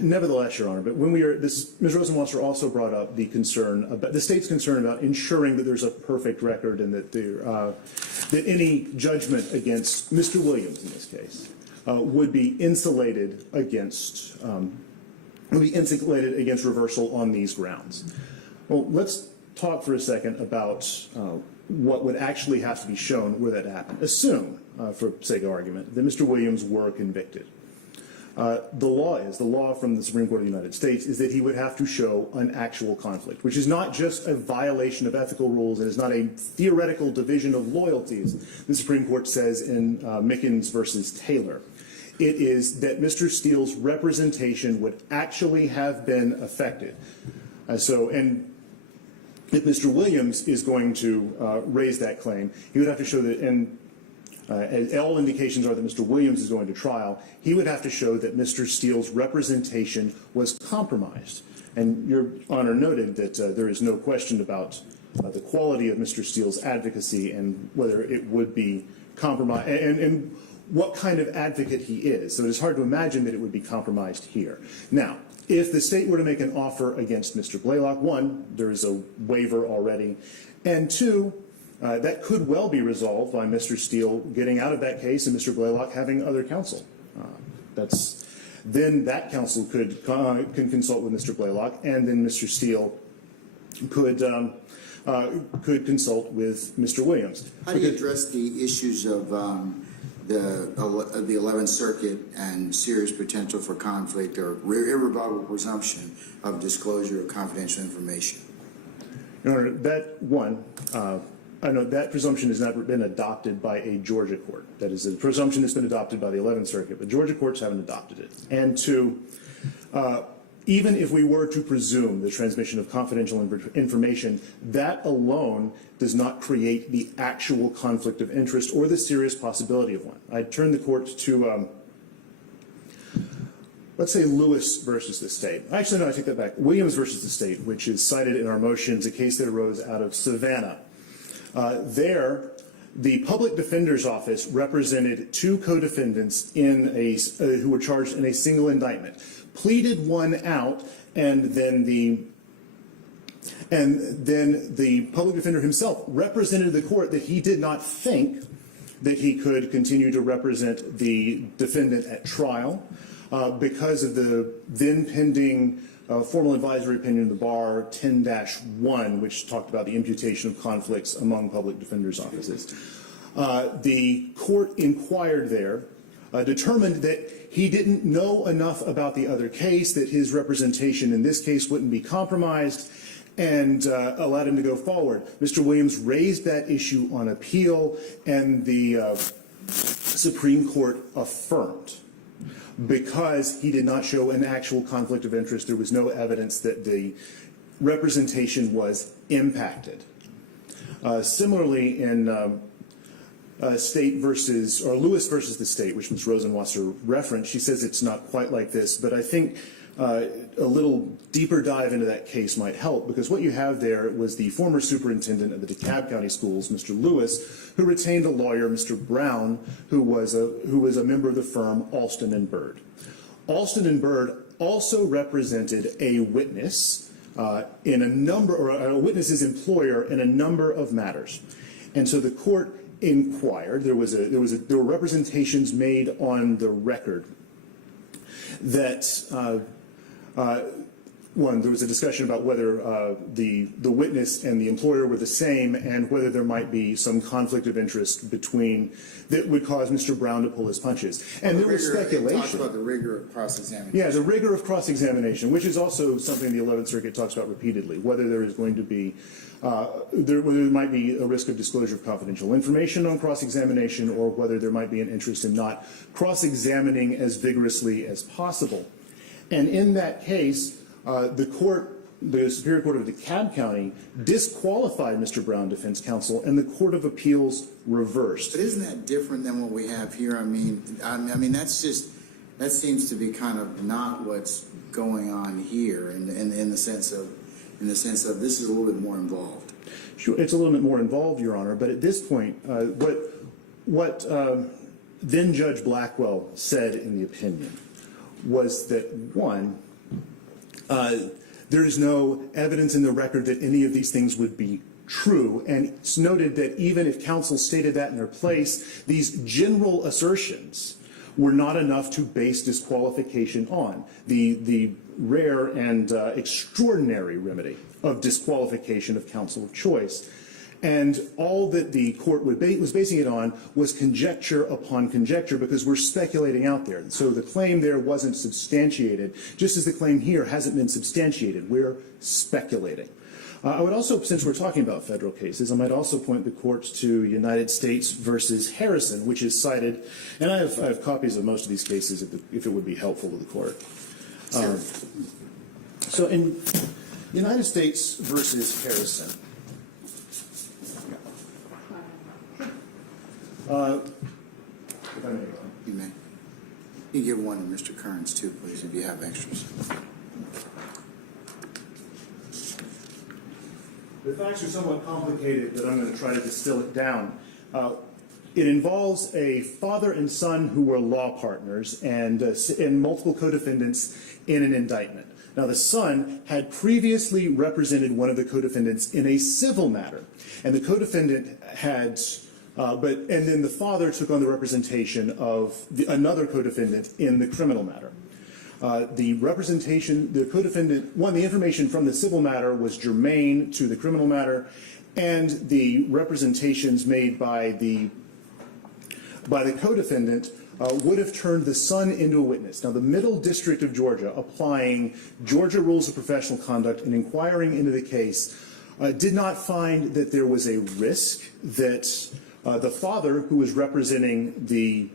Nevertheless, Your Honor, but when Ms. Rosenwasser also brought up the concern about the state's concern about ensuring that there's a perfect record and that that any judgment against Mr. Williams in this case would be insulated against reversal on these grounds. Well, let's talk for a second about what would actually have to be shown were that to happen. Assume, for sake of argument, that Mr. Williams were convicted. The law from the Supreme Court of the United States is that he would have to show an actual conflict, which is not just a violation of ethical rules. It is not a theoretical division of loyalties, the Supreme Court says in Mickens versus Taylor. It is that Mr. Steele's representation would actually have been affected. And if Mr. Williams is going to raise that claim, he would have to show that, and all indications are that Mr. Williams is going to trial, he would have to show that Mr. Steele's representation was compromised. And Your Honor noted that there is no question about the quality of Mr. Steele's advocacy and whether it would be compromised, and what kind of advocate he is. So it is hard to imagine that it would be compromised here. Now, if the state were to make an offer against Mr. Blaylock, one, there is a waiver already, and two, that could well be resolved by Mr. Steele getting out of that case and Mr. Blaylock having other counsel. Then that counsel can consult with Mr. Blaylock, and then Mr. Steele could consult with Mr. Williams. How do you address the issues of the 11th Circuit and serious potential for conflict or irrebuttable presumption of disclosure of confidential information? Your Honor, I know that presumption has not been adopted by a Georgia court. That is a presumption that's been adopted by the 11th Circuit, but Georgia courts haven't adopted it. And two, even if we were to presume the transmission of confidential information, that alone does not create the actual conflict of interest or the serious possibility of one. I turn the court to, let's say, Lewis versus the state. Actually, no, I take that back. Williams versus the state, which is cited in our motions, a case that arose out of Savannah. There, the public defender's office represented two co-defendants who were charged in a single indictment, pleaded one out, and then the public defender himself represented the court that he did not think that he could continue to represent the defendant at trial because of the then pending formal advisory opinion of the bar 10-1, which talked about the imputation of conflicts among public defenders' offices. The court inquired there, determined that he didn't know enough about the other case, that his representation in this case wouldn't be compromised, and allowed him to go forward. Mr. Williams raised that issue on appeal, and the Supreme Court affirmed, because he did not show an actual conflict of interest. There was no evidence that the representation was impacted. Similarly, in Lewis versus the state, which Ms. Rosenwasser referenced, she says it's not quite like this, but I think a little deeper dive into that case might help, because what you have there was the former superintendent of the DeKalb County Schools, Mr. Lewis, who retained a lawyer, Mr. Brown, who was a member of the firm Alston and Bird. Alston and Bird also represented a witness a witness's employer in a number of matters, and so the court inquired. There were representations made on the record that. One, there was a discussion about whether the witness and the employer were the same, and whether there might be some conflict of interest that would cause Mr. Brown to pull his punches. And there was speculation. It talks about the rigor of cross-examination. Yeah, the rigor of cross-examination, which is also something the 11th Circuit talks about repeatedly, whether there is going to be, whether there might be a risk of disclosure of confidential information on cross-examination, or whether there might be an interest in not cross-examining as vigorously as possible. And in that case, the Superior Court of DeKalb County disqualified Mr. Brown defense counsel, and the Court of Appeals reversed. But isn't that different than what we have here? I mean, that seems to be kind of not what's going on here in the sense of this is a little bit more involved. Sure, it's a little bit more involved, Your Honor. But at this point, what then Judge Blackwell said in the opinion was that, one, there is no evidence in the record that any of these things would be true, and it's noted that even if counsel stated that in their place, these general assertions were not enough to base disqualification on. The rare and extraordinary remedy of disqualification of counsel of choice. And all that the court was basing it on was conjecture upon conjecture, because we're speculating out there. So the claim there wasn't substantiated, just as the claim here hasn't been substantiated. We're speculating. I would also, since we're talking about federal cases, I might also point the court to United States versus Harrison, which is cited, and I have copies of most of these cases if it would be helpful to the court. Sure. So in United States versus Harrison, if I may go on. You may. You give one to Mr. Kearns too, please, if you have extras. The facts are somewhat complicated, but I'm going to try to distill it down. It involves a father and son who were law partners and multiple co-defendants in an indictment. Now, the son had previously represented one of the co-defendants in a civil matter, and the co-defendant had, and then the father took on the representation of another co-defendant in the criminal matter. The co-defendant, the information from the civil matter was germane to the criminal matter, and the representations made by the co-defendant would have turned the son into a witness. Now, the Middle District of Georgia, applying Georgia rules of professional conduct and inquiring into the case, did not find that there was a risk that the father, who was representing the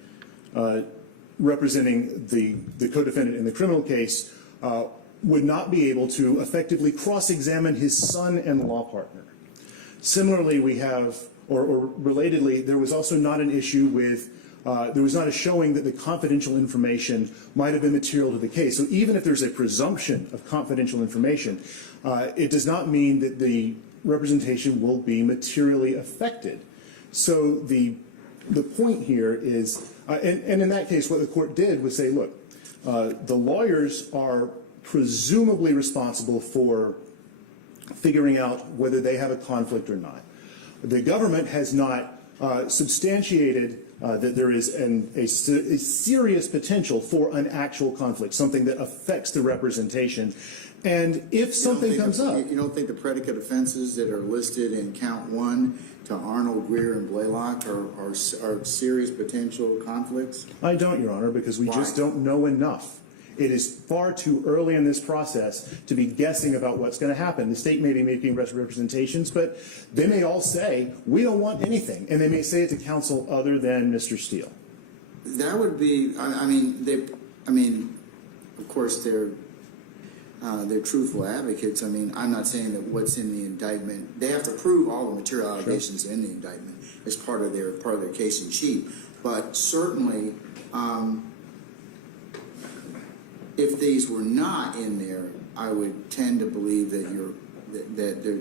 co-defendant in the criminal case, would not be able to effectively cross-examine his son and law partner. Similarly, we have, or relatedly, there was also not an issue with, there was not a showing that the confidential information might have been material to the case. So even if there's a presumption of confidential information, it does not mean that the representation will be materially affected. So the point here is, and in that case, what the court did was say, look, the lawyers are presumably responsible for figuring out whether they have a conflict or not. The government has not substantiated that there is a serious potential for an actual conflict, something that affects the representation. And if something comes up... You don't think the predicate offenses that are listed in count 1 to Arnold, Greer, and Blaylock are serious potential conflicts? I don't, Your Honor, because we just don't know enough. It is far too early in this process to be guessing about what's going to happen. The state may be making representations, but they may all say, we don't want anything. And they may say it to counsel other than Mr. Steele. That would be, of course, they're truthful advocates. I mean, I'm not saying that what's in the indictment, they have to prove all the material allegations in the indictment as part of their case in chief. But certainly, if these were not in there, I would tend to believe that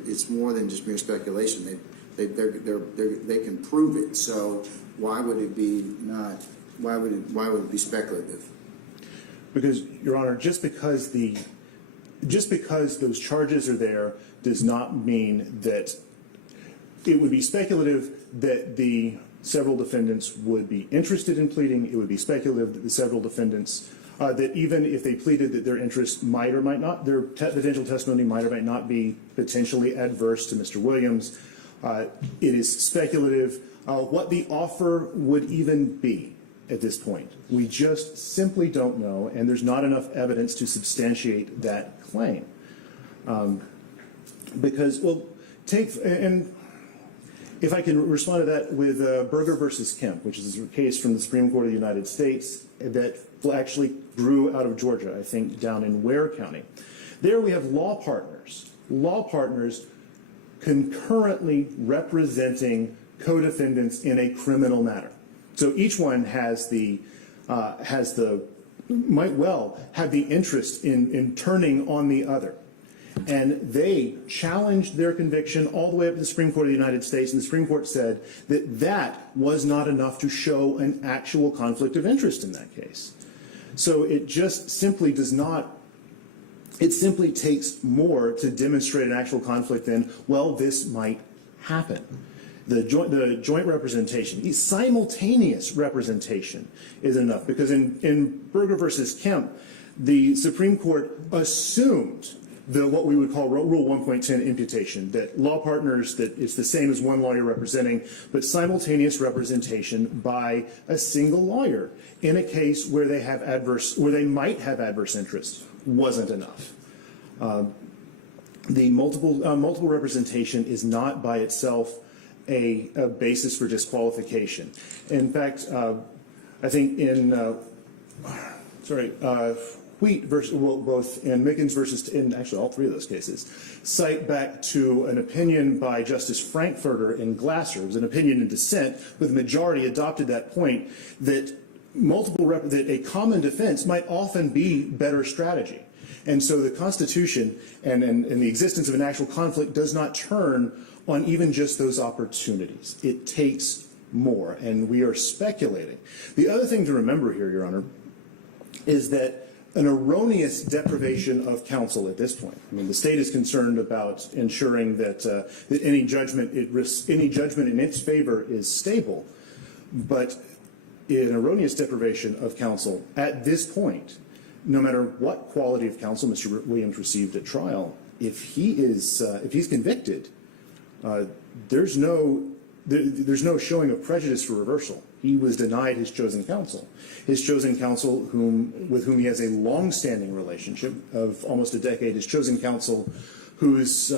it's more than just mere speculation. They can prove it. So why would it be not? Why would it be speculative? Because, Your Honor, just because those charges are there does not mean that it would be speculative that the several defendants would be interested in pleading. It would be speculative that the several defendants, that even if they pleaded, that their interest might or might not, their potential testimony might or might not be potentially adverse to Mr. Williams. It is speculative what the offer would even be at this point. We just simply don't know, and there's not enough evidence to substantiate that claim. Because, well, and if I can respond to that with Berger versus Kemp, which is a case from the Supreme Court of the United States that actually grew out of Georgia, I think, down in Ware County. There we have law partners concurrently representing co-defendants in a criminal matter. So each one might well have the interest in turning on the other. And they challenged their conviction all the way up to the Supreme Court of the United States, and the Supreme Court said that that was not enough to show an actual conflict of interest in that case. So it just simply does not, it simply takes more to demonstrate an actual conflict than, well, this might happen. The joint representation, simultaneous representation is enough, because in Berger versus Kemp, the Supreme Court assumed what we would call Rule 1.10 imputation, that law partners, that it's the same as one lawyer representing, but simultaneous representation by a single lawyer in a case where they might have adverse interest wasn't enough. The multiple representation is not by itself a basis for disqualification. In fact, I think in Wheat versus, well, both in Mickens versus, in actually all three of those cases, cite back to an opinion by Justice Frankfurter in Glasser. It was an opinion in dissent, but the majority adopted that point that that a common defense might often be better strategy. And so the Constitution and the existence of an actual conflict does not turn on even just those opportunities. It takes more, and we are speculating. The other thing to remember here, Your Honor, is that an erroneous deprivation of counsel at this point. I mean, the state is concerned about ensuring that that any judgment in its favor is stable, but an erroneous deprivation of counsel at this point, no matter what quality of counsel Mr. Williams received at trial, if he's convicted, there's no showing of prejudice for reversal. He was denied his chosen counsel. His chosen counsel, with whom he has a long-standing relationship of almost a decade, his chosen counsel who's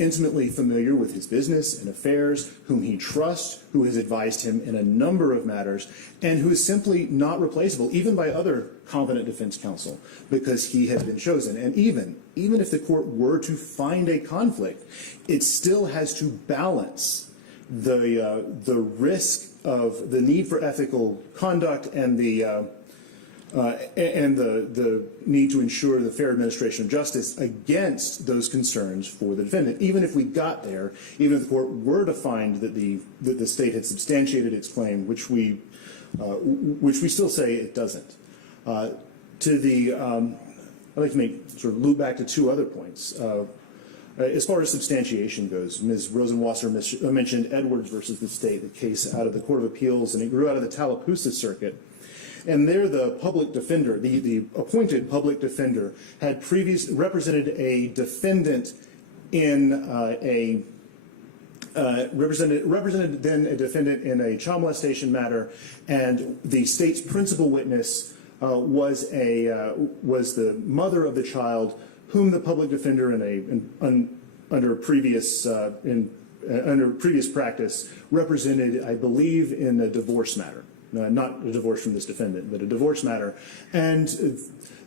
intimately familiar with his business and affairs, whom he trusts, who has advised him in a number of matters, and who is simply not replaceable, even by other competent defense counsel, because he had been chosen. And even if the court were to find a conflict, it still has to balance the risk of the need for ethical conduct and the need to ensure the fair administration of justice against those concerns for the defendant. Even if we got there, even if the court were to find that the state had substantiated its claim, which we still say it doesn't. I'd like to loop back to two other points. As far as substantiation goes, Ms. Rosenwasser mentioned Edwards versus the state, the case out of the Court of Appeals, and it grew out of the Tallapoosa Circuit. And there, the public defender, the appointed public defender, had previously represented a defendant in represented then a defendant in a child molestation matter, and the state's principal witness was the mother of the child, whom the public defender under previous practice represented, I believe, in a divorce matter. Not a divorce from this defendant, but a divorce matter. And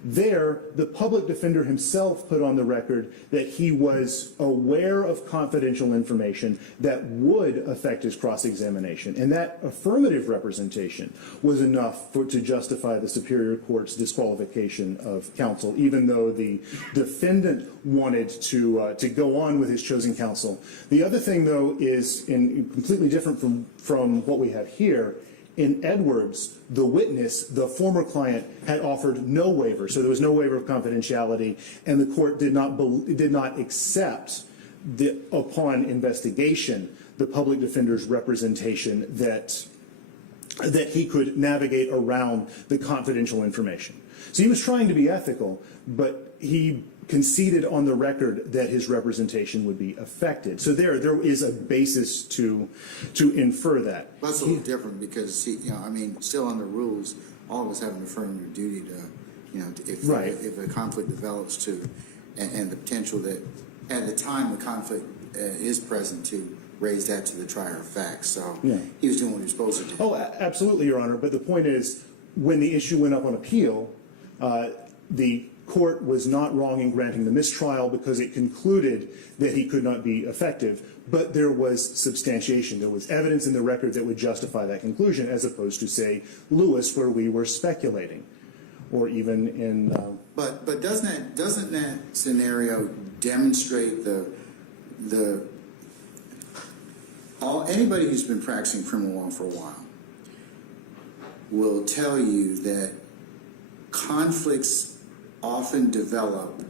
there, the public defender himself put on the record that he was aware of confidential information that would affect his cross-examination. And that affirmative representation was enough to justify the Superior Court's disqualification of counsel, even though the defendant wanted to go on with his chosen counsel. The other thing, though, is completely different from what we have here. In Edwards, the witness, the former client, had offered no waiver, so there was no waiver of confidentiality, and the court did not accept upon investigation the public defender's representation that he could navigate around the confidential information. So he was trying to be ethical, but he conceded on the record that his representation would be affected. So there is a basis to infer that. Well, that's a little different because, still under rules, all of us have an affirmative duty to, if a conflict develops and the potential that at the time the conflict is present to raise that to the trier of facts. So he was doing what he was supposed to do. Oh, absolutely, Your Honor. But the point is, when the issue went up on appeal, the court was not wrong in granting the mistrial because it concluded that he could not be effective, but there was substantiation. There was evidence in the record that would justify that conclusion, as opposed to, say, Lewis, where we were speculating, or even in. But doesn't that scenario demonstrate anybody who's been practicing criminal law for a while will tell you that conflicts often develop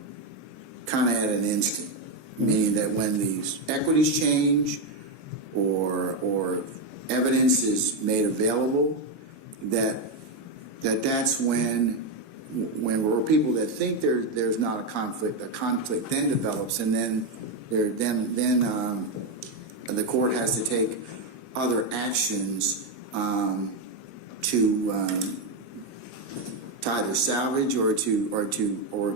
kind of at an instant, meaning that when these equities change or evidence is made available, that's when we're people that think there's not a conflict then develops, and then the court has to take other actions to either salvage or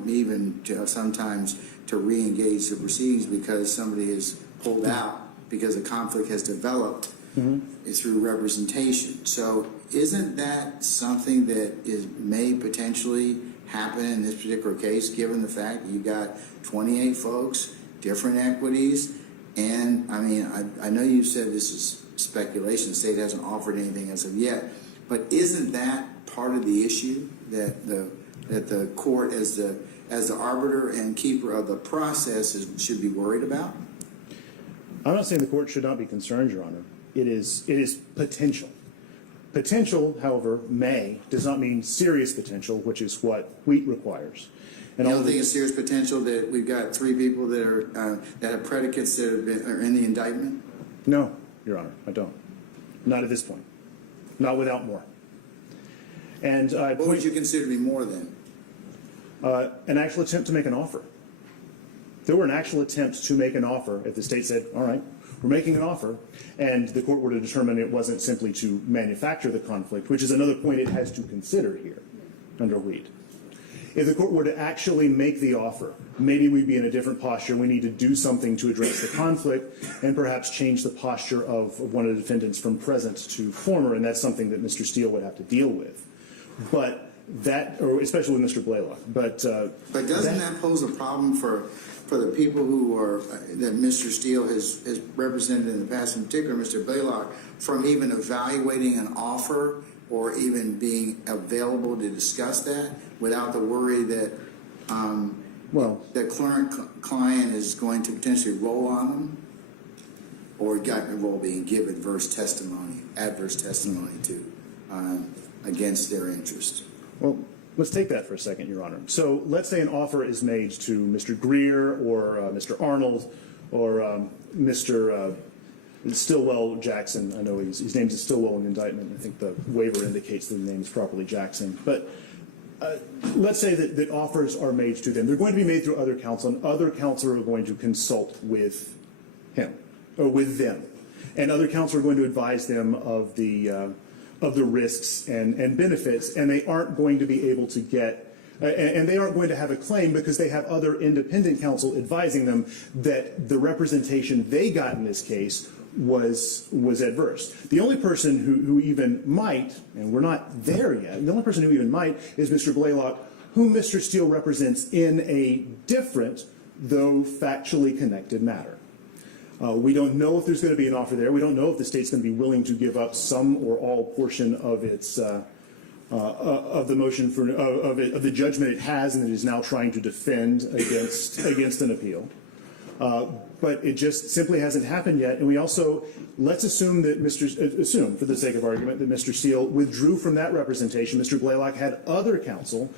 even to sometimes to re-engage the proceedings because somebody is pulled out because a conflict has developed through representation. So isn't that something that may potentially happen in this particular case, given the fact that you got 28 folks, different equities, and I mean, I know you said this is speculation, the state hasn't offered anything as of yet, but isn't that part of the issue that the court as the arbiter and keeper of the process should be worried about? I'm not saying the court should not be concerned, Your Honor. It is potential. Potential, however, does not mean serious potential, which is what wheat requires. And you don't think it's serious potential that we've got 3 people that are that have predicates that are in the indictment? No, Your Honor, I don't. Not at this point. Not without more. And what would you consider to be more then? An actual attempt to make an offer. If there were an actual attempt to make an offer, if the state said, all right, we're making an offer, and the court were to determine it wasn't simply to manufacture the conflict, which is another point it has to consider here under wheat. If the court were to actually make the offer, maybe we'd be in a different posture. We need to do something to address the conflict and perhaps change the posture of one of the defendants from present to former, and that's something that Mr. Steele would have to deal with. But that, or especially with Mr. Blaylock. But doesn't that pose a problem for the people who are that Mr. Steele has represented in the past, in particular Mr. Blaylock, from even evaluating an offer or even being available to discuss that without the worry that the current client is going to potentially roll on them, or got the role being give adverse testimony to against their interest? Well, let's take that for a second, Your Honor. So let's say an offer is made to Mr. Greer or Mr. Arnold or Mr. Stillwell Jackson. I know his name is Stillwell in the indictment. I think the waiver indicates that the name is properly Jackson. But let's say that offers are made to them. They're going to be made through other counsel, and other counsel are going to consult with him or with them. And other counsel are going to advise them of the risks and benefits, and they aren't going to be able to get, and they aren't going to have a claim because they have other independent counsel advising them that the representation they got in this case was adverse. The only person who even might, and we're not there yet, the only person who even might is Mr. Blaylock, whom Mr. Steele represents in a different, though factually connected matter. We don't know if there's going to be an offer there. We don't know if the state's going to be willing to give up some or all portion of its of the motion for of the judgment it has and that it is now trying to defend against an appeal. But it just simply hasn't happened yet. And we also let's assume that assume for the sake of argument that Mr. Steele withdrew from that representation. Mr. Blaylock had other counsel.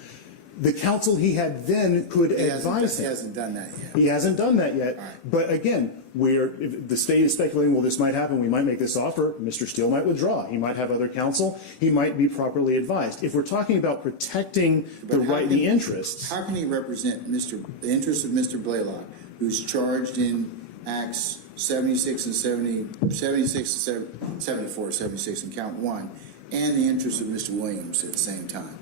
The counsel he had then could advise him. He hasn't done that yet. He hasn't done that yet. Right. But again, if the state is speculating, well, this might happen, we might make this offer, Mr. Steele might withdraw. He might have other counsel. He might be properly advised. If we're talking about protecting the interests. How can he represent the interests of Mr. Blaylock, who's charged in Acts 76 and 74, 76 and count 1, and the interests of Mr. Williams at the same time?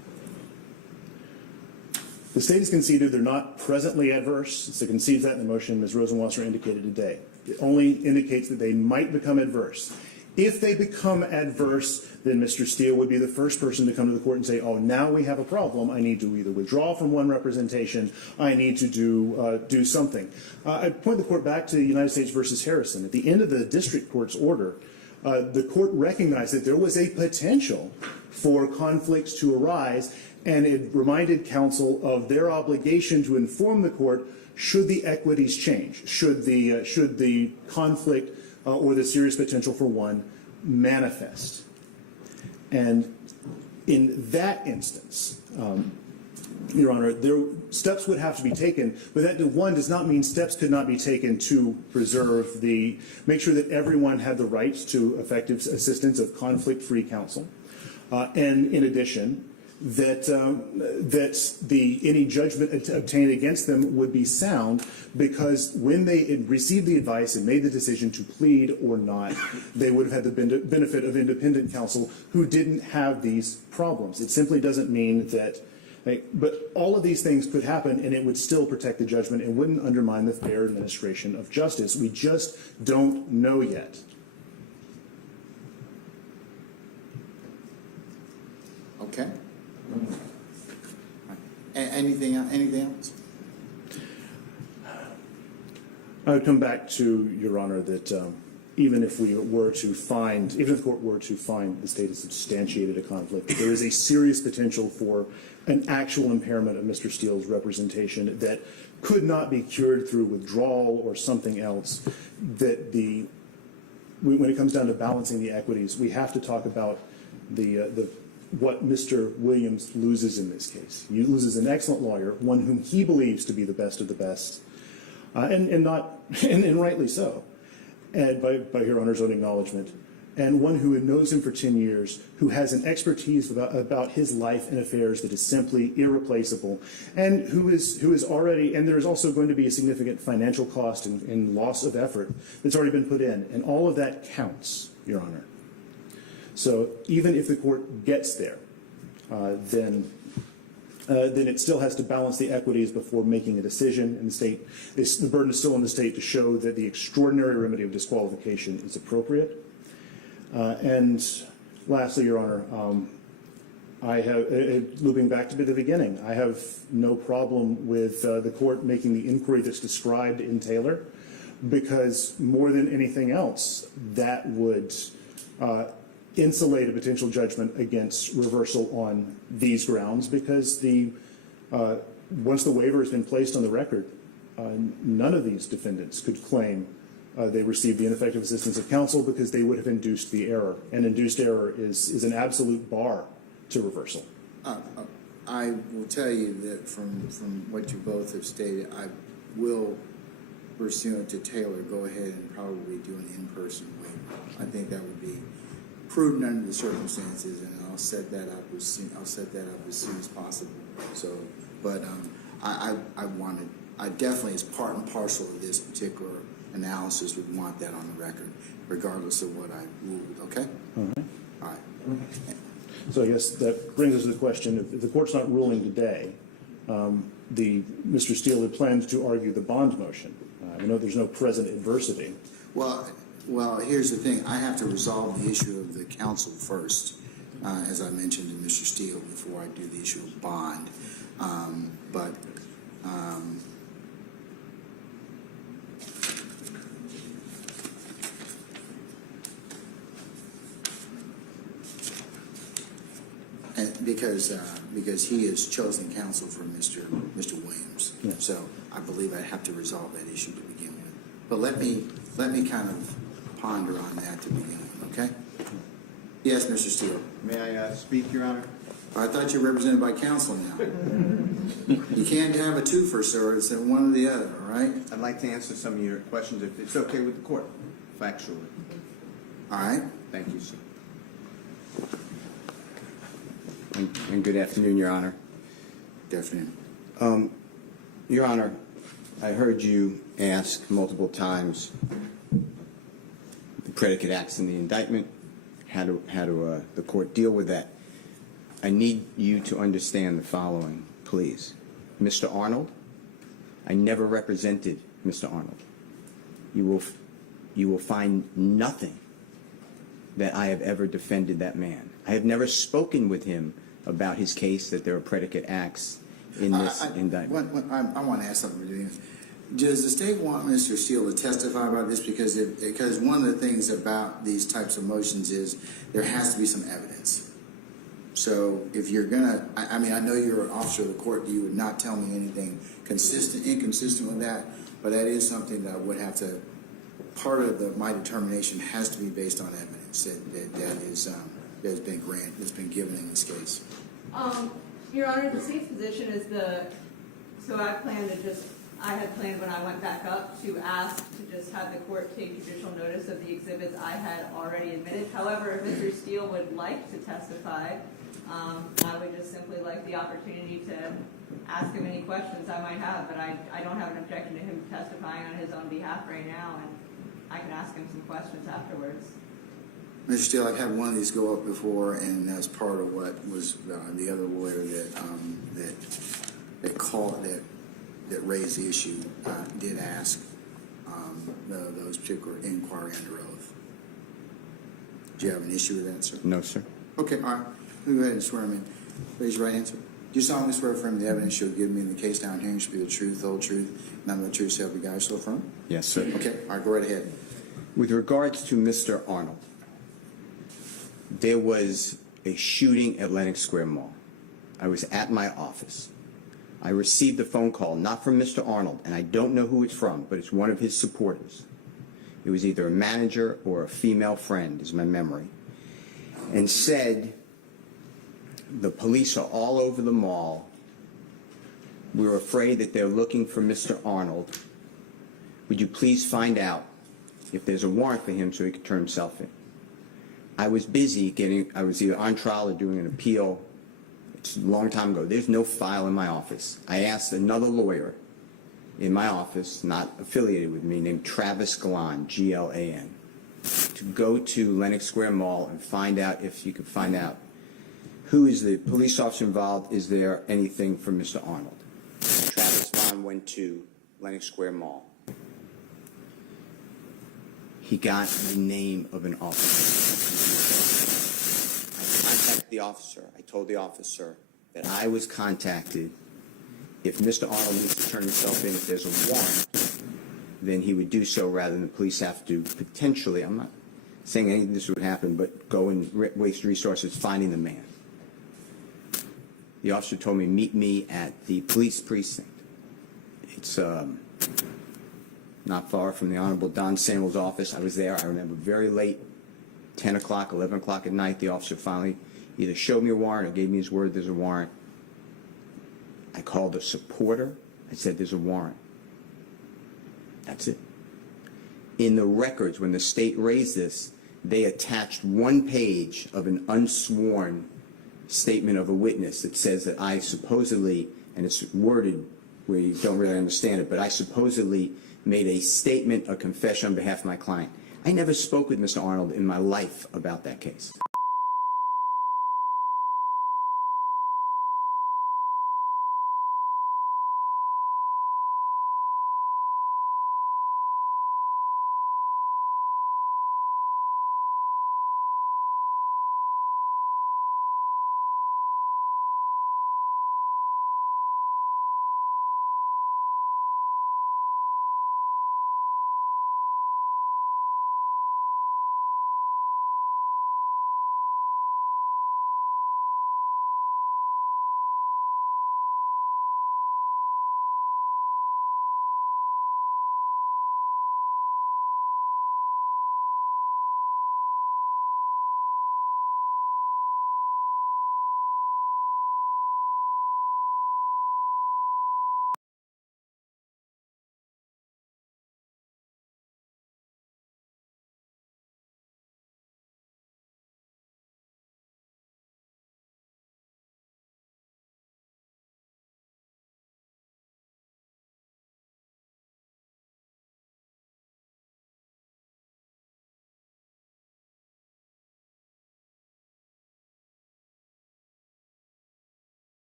The state has conceded they're not presently adverse. It concedes that in the motion Ms. Rosenwasser indicated today. It only indicates that they might become adverse. If they become adverse, then Mr. Steele would be the first person to come to the court and say, oh, now we have a problem. I need to either withdraw from one representation. I need to do something. I point the court back to United States versus Harrison. At the end of the district court's order, the court recognized that there was a potential for conflicts to arise, and it reminded counsel of their obligation to inform the court should the equities change, should the conflict or the serious potential for one manifest. And in that instance, Your Honor, steps would have to be taken, but that one does not mean steps could not be taken to preserve make sure that everyone had the right to effective assistance of conflict-free counsel, and in addition, that any judgment obtained against them would be sound, because when they received the advice and made the decision to plead or not, they would have had the benefit of independent counsel who didn't have these problems. It simply doesn't mean that. But all of these things could happen, and it would still protect the judgment and wouldn't undermine the fair administration of justice. We just don't know yet. Okay. Anything else? I would come back to, Your Honor, that even if the court were to find the state has substantiated a conflict, there is a serious potential for an actual impairment of Mr. Steele's representation that could not be cured through withdrawal or something else. When it comes down to balancing the equities, we have to talk about what Mr. Williams loses in this case. He loses an excellent lawyer, one whom he believes to be the best of the best, and rightly so, and by Your Honor's own acknowledgement, and one who knows him for 10 years, who has an expertise about his life and affairs that is simply irreplaceable, and who is already, and there is also going to be a significant financial cost and loss of effort that's already been put in, and all of that counts, Your Honor. So even if the court gets there, then it still has to balance the equities before making a decision, and the burden is still on the state to show that the extraordinary remedy of disqualification is appropriate. And lastly, Your Honor, I have, looping back to the beginning, I have no problem with the court making the inquiry that's described in Taylor, because more than anything else, that would insulate a potential judgment against reversal on these grounds, because once the waiver has been placed on the record, none of these defendants could claim they received the ineffective assistance of counsel, because they would have induced the error, and induced error is an absolute bar to reversal. I will tell you that from what you both have stated, I will, pursuant to Taylor, go ahead and probably do an in-person waiver. I think that would be prudent under the circumstances, and I'll set that up as soon as possible. So, but I definitely, as part and parcel of this particular analysis, would want that on the record, regardless of what I ruled. Okay. All right. So I guess that brings us to the question: if the court's not ruling today, Mr. Steele had planned to argue the bond motion. I know there's no present adversity. Well, here's the thing. I have to resolve the issue of the counsel first, as I mentioned to Mr. Steele, before I do the issue of bond. And because he has chosen counsel for Mr. Williams, yeah. So I believe I have to resolve that issue to begin with. But let me kind of ponder on that to begin with, okay? Yes, Mr. Steele. May I speak, Your Honor? I thought you were represented by counsel now. You can't have a twofer, sir. It's one or the other, all right? I'd like to answer some of your questions, if it's okay with the court, factually. All right. Thank you, sir. And good afternoon, Your Honor. Good afternoon. Your Honor, I heard you ask multiple times the predicate acts in the indictment, how do the court deal with that. I need you to understand the following, please. Mr. Arnold, I never represented Mr. Arnold. You will find nothing that I have ever defended that man. I have never spoken with him about his case, that there are predicate acts in this indictment. I want to ask something. Does the state want Mr. Steele to testify about this? Because one of the things about these types of motions is there has to be some evidence. So if you're gonna, I mean, I know you're an officer of the court. You would not tell me anything inconsistent with that, but that is something that I would have to. Part of my determination has to be based on evidence that has been given in this case. Your Honor, the state's position is so I had planned when I went back up to ask to just have the court take judicial notice of the exhibits I had already admitted. However, if Mr. Steele would like to testify, I would just simply like the opportunity to ask him any questions I might have, but I don't have an objection to him testifying on his own behalf right now, and I can ask him some questions afterwards. Mr. Steele, I've had one of these go up before, and that's part of what was the other lawyer that raised the issue did ask those particular inquiry under oath. Do you have an issue with that, sir? No, sir. Okay, all right. Let me go ahead and swear him in. Raise your right hand, sir. Do you solemnly swear affirm the evidence you'll give me in the case down here shall be the truth, the whole truth, none but the truth, so help you God, so affirm? Yes, sir. Okay, all right, go right ahead. With regards to Mr. Arnold, there was a shooting at Lenox Square Mall. I was at my office. I received a phone call, not from Mr. Arnold, and I don't know who it's from, but it's one of his supporters. It was either a manager or a female friend, is my memory, and said, the police are all over the mall. We're afraid that they're looking for Mr. Arnold. Would you please find out if there's a warrant for him so he could turn himself in? I was busy I was either on trial or doing an appeal. It's a long time ago. There's no file in my office. I asked another lawyer in my office, not affiliated with me, named Travis Galan, G-L-A-N, to go to Lenox Square Mall and find out if you could find out who is the police officer involved. Is there anything from Mr. Arnold? Travis Galan went to Lenox Square Mall. He got the name of an officer. I contacted the officer. I told the officer that I was contacted. If Mr. Arnold needs to turn himself in, if there's a warrant, then he would do so rather than the police have to potentially, I'm not saying any of this would happen, but go and waste resources finding the man. The officer told me, meet me at the police precinct. It's not far from the Honorable Don Samuel's office. I was there, I remember, very late, 10 o'clock, 11 o'clock at night. The officer finally either showed me a warrant or gave me his word there's a warrant. I called a supporter. I said there's a warrant. That's it. In the records, when the state raised this, they attached one page of an unsworn statement of a witness that says that I supposedly, and it's worded where you don't really understand it, but I supposedly made a statement, a confession on behalf of my client. I never spoke with Mr. Arnold in my life about that case.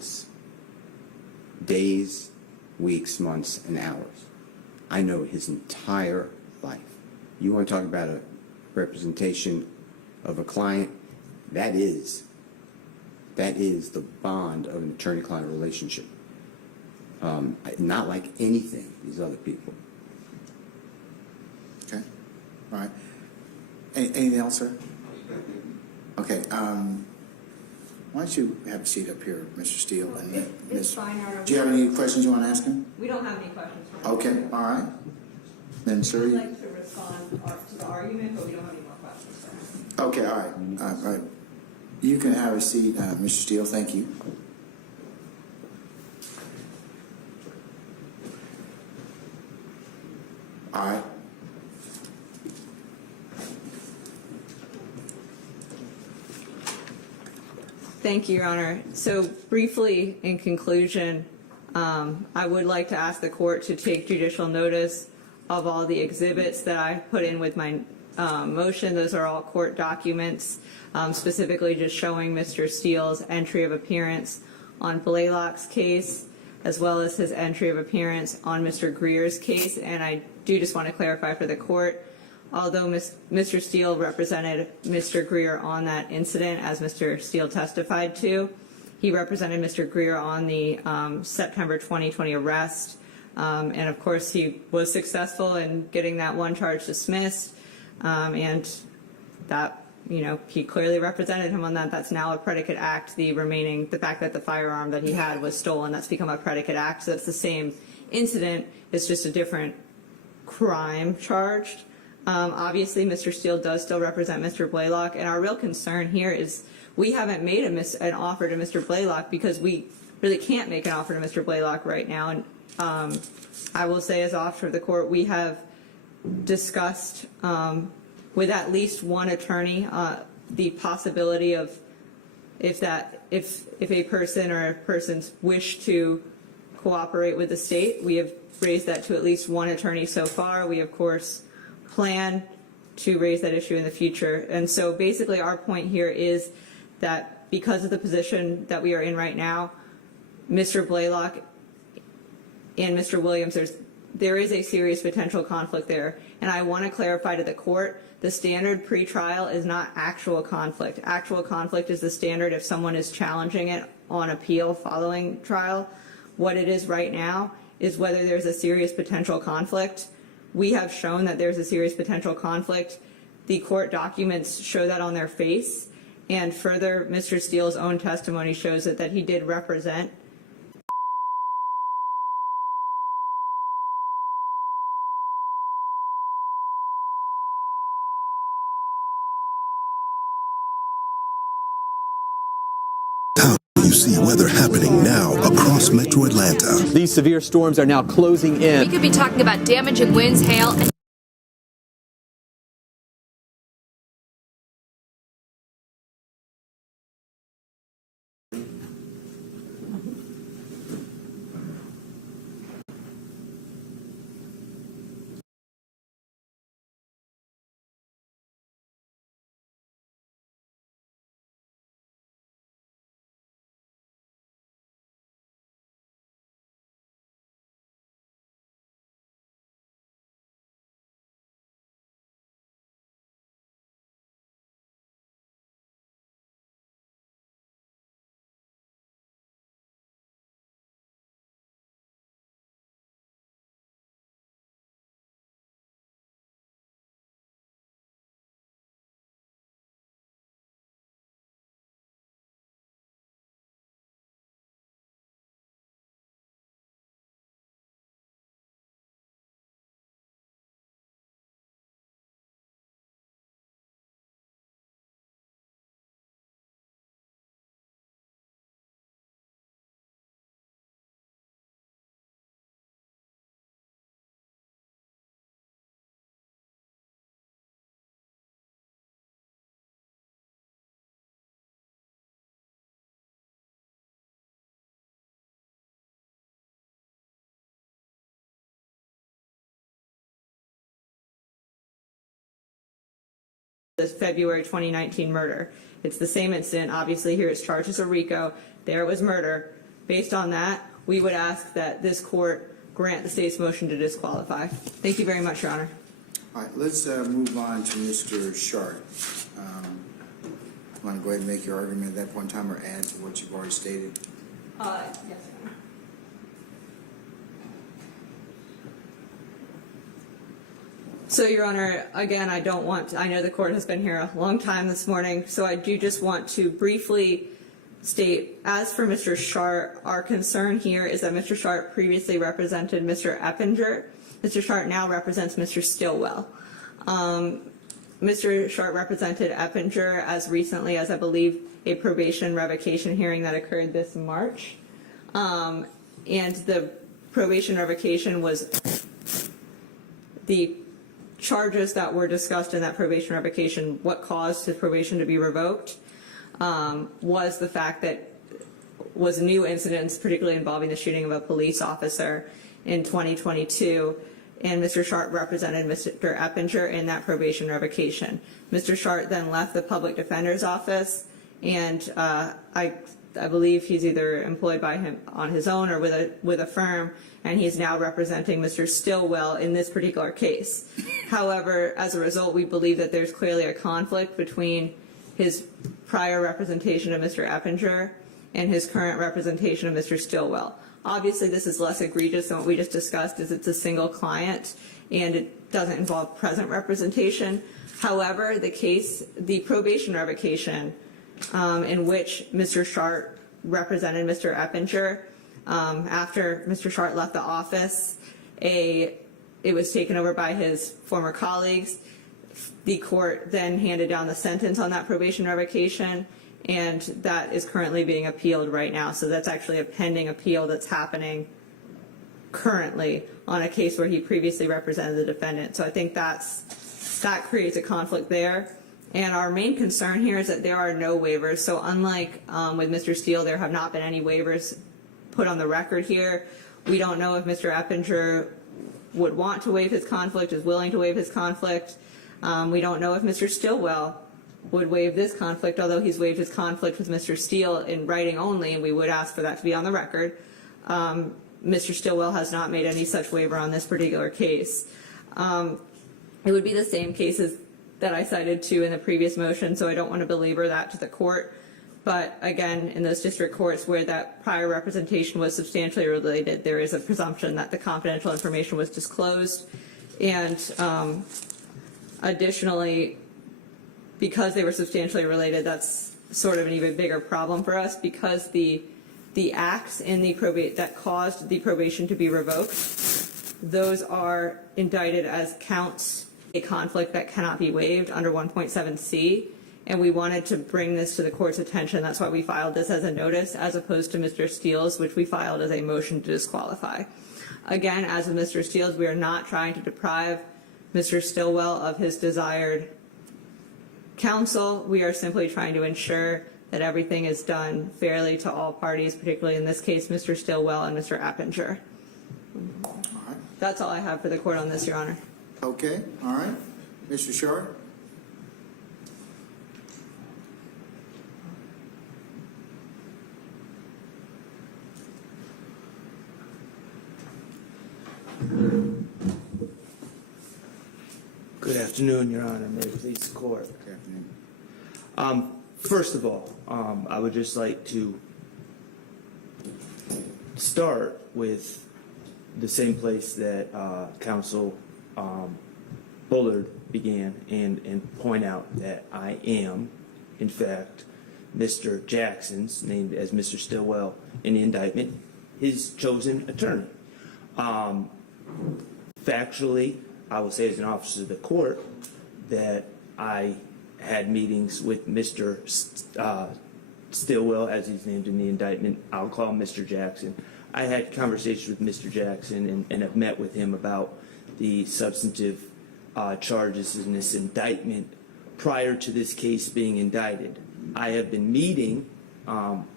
countless days, weeks, months, and hours. I know his entire life. You want to talk about a representation of a client? That is the bond of an attorney-client relationship. Not like anything these other people. Okay, all right. Anything else, sir? Okay, why don't you have a seat up here, Mr. Steele? And It's fine, Your Honor. do you have any questions you want to ask him? We don't have any questions for him. Okay, all right. Then, sir, I'd you, like to respond to the argument, but we don't have any more questions for him. okay, all right. All right. You can have a seat, Mr. Steele. Thank you. All right. Thank you, Your Honor. So briefly, in conclusion, I would like to ask the court to take judicial notice of all the exhibits that I put in with my motion. Those are all court documents, specifically just showing Mr. Steele's entry of appearance on Blaylock's case, as well as his entry of appearance on Mr. Greer's case. And I do just want to clarify for the court, although Mr. Steele represented Mr. Greer on that incident, as Mr. Steele testified to, he represented Mr. Greer on the September 2020 arrest. And of course, he was successful in getting that one charge dismissed. And that, you know, he clearly represented him on that. That's now a predicate act. The fact that the firearm that he had was stolen, that's become a predicate act. So it's the same incident. It's just a different crime charged. Obviously, Mr. Steele does still represent Mr. Blaylock, and our real concern here is we haven't made an offer to Mr. Blaylock because we really can't make an offer to Mr. Blaylock right now. And I will say, as officer of the court, we have discussed with at least one attorney the possibility of if a person or persons wish to cooperate with the state. We have raised that to at least one attorney so far. We, of course, plan to raise that issue in the future. And so basically our point here is that because of the position that we are in right now, Mr. Blaylock and Mr. Williams, there is a serious potential conflict there. And I want to clarify to the court, the standard pre-trial is not actual conflict. Actual conflict is the standard if someone is challenging it on appeal following trial. What it is right now is whether there's a serious potential conflict. We have shown that there's a serious potential conflict. The court documents show that on their face. And further, Mr. Steele's own testimony shows that he did represent. You see weather happening now across Metro Atlanta. These severe storms are now closing in. We could be talking about damaging winds, hail, and this February 2019 murder. It's the same incident. Obviously, here it's charged as a RICO. There it was murder. based on that, we would ask that this court grant the state's motion to disqualify. Thank you very much, Your Honor. All right, let's move on to Mr. Sharp. Want to go ahead and make your argument at that point in time, or add to what you've already stated? Yes, Your Honor. So, Your Honor, again, I know the court has been here a long time this morning, so I do just want to briefly state, as for Mr. Sharp, our concern here is that Mr. Sharp previously represented Mr. Eppinger. Mr. Sharp now represents Mr. Stillwell. Mr. Sharp represented Eppinger as recently as, I believe, a probation revocation hearing that occurred this March. And the probation revocation was the charges that were discussed in that probation revocation. What caused his probation to be revoked was the fact that was new incidents, particularly involving the shooting of a police officer in 2022. And Mr. Sharp represented Mr. Eppinger in that probation revocation. Mr. Sharp then left the public defender's office, and I believe he's either employed by him on his own or with a firm, and he's now representing Mr. Stillwell in this particular case. However, as a result, we believe that there's clearly a conflict between his prior representation of Mr. Eppinger and his current representation of Mr. Stillwell. Obviously, this is less egregious than what we just discussed, as it's a single client and it doesn't involve present representation. However, the probation revocation in which Mr. Sharp represented Mr. Eppinger, after Mr. Sharp left the office, it was taken over by his former colleagues. The court then handed down the sentence on that probation revocation, and that is currently being appealed right now. So that's actually a pending appeal that's happening currently on a case where he previously represented the defendant. So I think that creates a conflict there. And our main concern here is that there are no waivers. So unlike with Mr. Steele, there have not been any waivers put on the record here. We don't know if Mr. Eppinger would want to waive his conflict, is willing to waive his conflict. We don't know if Mr. Stillwell would waive this conflict, although he's waived his conflict with Mr. Steele in writing only, and we would ask for that to be on the record. Mr. Stillwell has not made any such waiver on this particular case. It would be the same cases that I cited to in the previous motion, so I don't want to belabor that to the court. But again, in those district courts where that prior representation was substantially related, there is a presumption that the confidential information was disclosed. And additionally, because they were substantially related, that's sort of an even bigger problem for us, because the acts in the that caused the probation to be revoked, those are indicted as counts, a conflict that cannot be waived under 1.7c. And we wanted to bring this to the court's attention. That's why we filed this as a notice, as opposed to Mr. Steele's, which we filed as a motion to disqualify. Again, as with Mr. Steele's, we are not trying to deprive Mr. Stillwell of his desired counsel. We are simply trying to ensure that everything is done fairly to all parties, particularly in this case, Mr. Stillwell and Mr. Eppinger. All right. That's all I have for the court on this, Your Honor. Okay, all right. Mr. Sharp? Good afternoon, Your Honor. May it please the court. Good afternoon. First of all, I would just like to start with the same place that Counsel Bullard began and point out that I am, in fact, Mr. Jackson's, named as Mr. Stillwell in the indictment, his chosen attorney. Factually, I will say as an officer of the court that I had meetings with Mr. Stillwell, as he's named in the indictment. I'll call him Mr. Jackson. I had conversations with Mr. Jackson and have met with him about the substantive charges in this indictment prior to this case being indicted. I have been meeting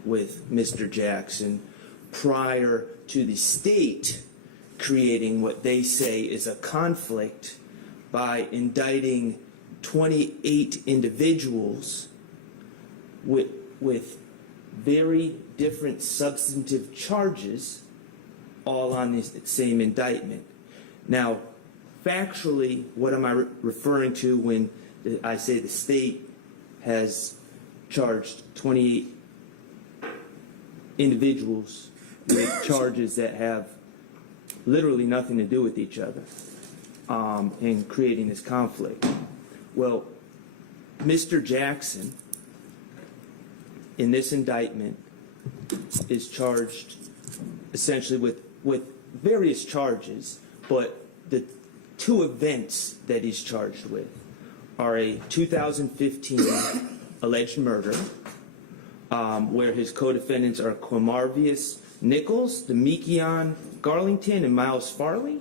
with Mr. Jackson prior to the state creating what they say is a conflict by indicting 28 individuals with very different substantive charges all on the same indictment. Now, factually, what am I referring to when I say the state has charged 28 individuals with charges that have literally nothing to do with each other and creating this conflict? Well, Mr. Jackson, in this indictment, is charged essentially with various charges, but the two events that he's charged with are a 2015 alleged murder, where his co-defendants are Quamarvius Nichols, Demekion Garlington, and Miles Farley,